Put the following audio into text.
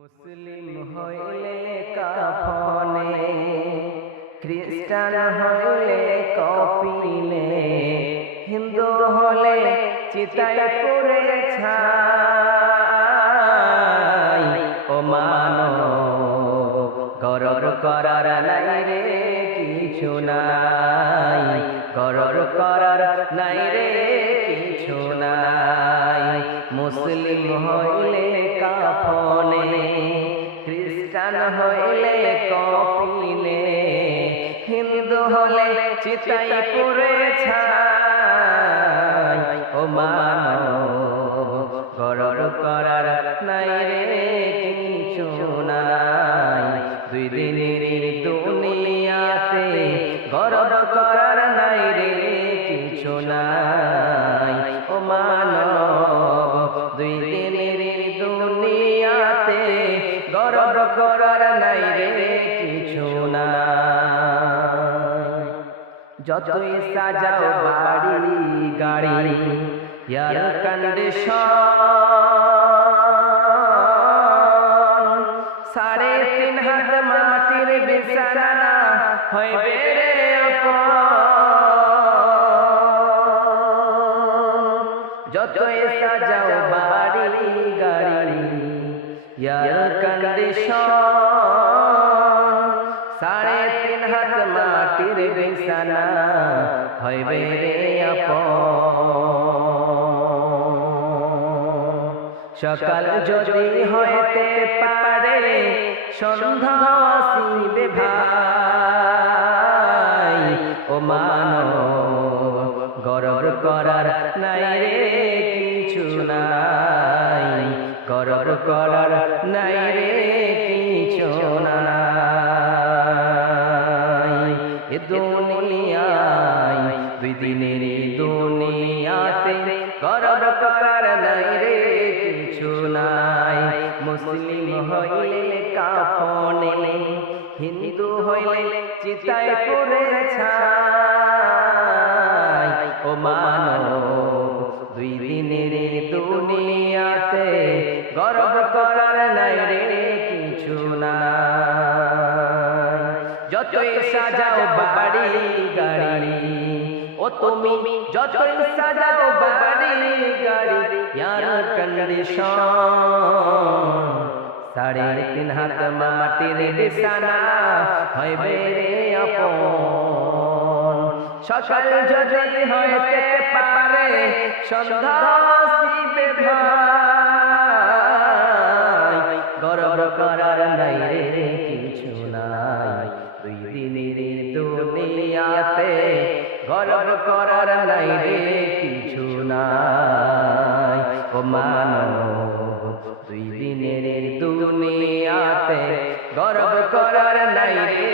মুসলিম হইলে কাফনে, খ্রিস্টান হইলে কপিলে, হিন্দু হলে চিতায় পুড়ে ছাই। ও মানব গরব করার নাই রে কিছু নাই, গরব করার নাই রে কিছু নাই। মুসলিম হইলে কাফনে, খ্রিস্টান হইলে কপিলে, হিন্দু হলে চিতায় পুড়ে ছাই। ও মানব গরব করার নাই রে কিছু নাই। দুই দিনের দুনিয়াতে গরব করার নাই রে কিছু নাই। ও মানব দুই দিনের দুনিয়াতে গরব করার নাই রে কিছু নাই। যতই সাজাও বাড়ি গাড়ি, এয়ার কন্ডিশন, 3.5 হাত মাটির বিছানা হইবে রে আপন। যতই সাজাও বাড়ি গাড়ি, এয়ার কন্ডিশন, 3.5 হাত মাটির বিছানা হইবে রে আপন। সকাল যদি হইতে পারে সন্ধ্যা আসিবে ভাই। ও মানব গরব করার নাই রে কিছু নাই, গরব করার নাই রে কিছু নাই। এ দুনিয়ায় দুই দিনের দুনিয়াতে গরব করার নাই রে কিছু নাই। মুসলিম হইলে কাফনে, হিন্দু হইলে চিতায় পুড়ে ছাই। ও মানব দুই দিনের দুনিয়াতে গরব করার নাই রে কিছু নাই। যতই সাজাও বাড়ি গাড়ি, ও তুমি যতই সাজাও বাড়ি গাড়ি, এয়ার কন্ডিশন, 3.5 হাত মাটির বিছানা হইবে রে আপন। সকাল যদি হইতে পারে সন্ধ্যা আসিবে ভাই। গরব করার নাই রে কিছু নাই, দুই দিনের দুনিয়াতে গরব করার নাই রে কিছু নাই। ও মানব দুই দিনের দুনিয়াতে গরব করার নাই রে